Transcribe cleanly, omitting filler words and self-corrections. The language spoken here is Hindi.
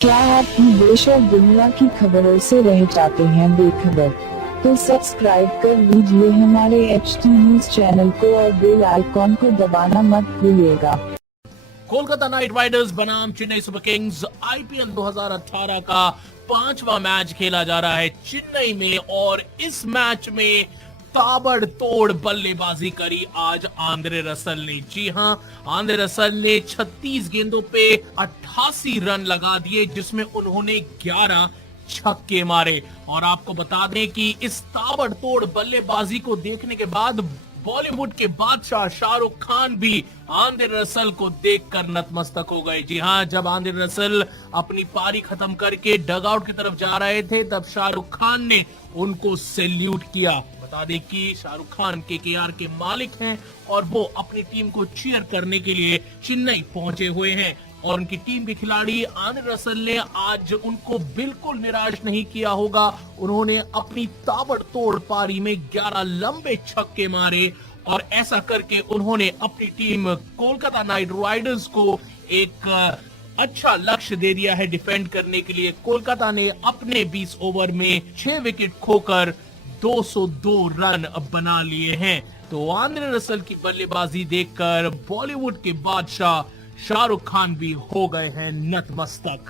क्या आप भी देश और दुनिया की खबरों से रह जाते हैं बेखबर? तो सब्सक्राइब कर लीजिए हमारे HT न्यूज चैनल को और बेल आइकॉन को दबाना मत भूलिएगा। कोलकाता नाइट राइडर्स बनाम चेन्नई सुपर किंग्स IPL 2018 का 5वां मैच खेला जा रहा है चेन्नई में और इस मैच में ताबड़तोड़ बल्लेबाजी करी आज आंद्रे रसल ने। जी हां, आंद्रे रसल ने 36 गेंदों पे 88 रन लगा दिए, जिसमें उन्होंने 11 छक्के मारे। और आपको बता दें कि इस ताबड़तोड़ बल्लेबाजी को देखने के बाद बॉलीवुड के बादशाह शाहरुख खान भी आंद्रे रसल को देखकर नतमस्तक हो गए। जी हां, जब आंद्रे रसल अपनी पारी खत्म करके डगआउट की तरफ जा रहे थे, तब शाहरुख खान ने उनको सैल्यूट किया। बता दें कि शाहरुख खान KKR के मालिक हैं और वो अपनी टीम को चीयर करने के लिए चेन्नई पहुंचे हुए हैं। और उनकी टीम के खिलाड़ी आंद्रे रसल ने आज उनको बिल्कुल निराश नहीं किया होगा। उन्होंने अपनी ताबड़तोड़ पारी में 11 लंबे छक्के मारे और ऐसा करके उन्होंने अपनी टीम कोलकाता नाइट राइडर्स को एक अच्छा लक्ष्य दे दिया है डिफेंड करने के लिए। कोलकाता ने अपने 20 ओवर में 6 विकेट खोकर 202 रन बना लिए हैं। तो आंद्रे रसल की बल्लेबाजी देखकर बॉलीवुड के बादशाह शाहरुख खान भी हो गए हैं नतमस्तक।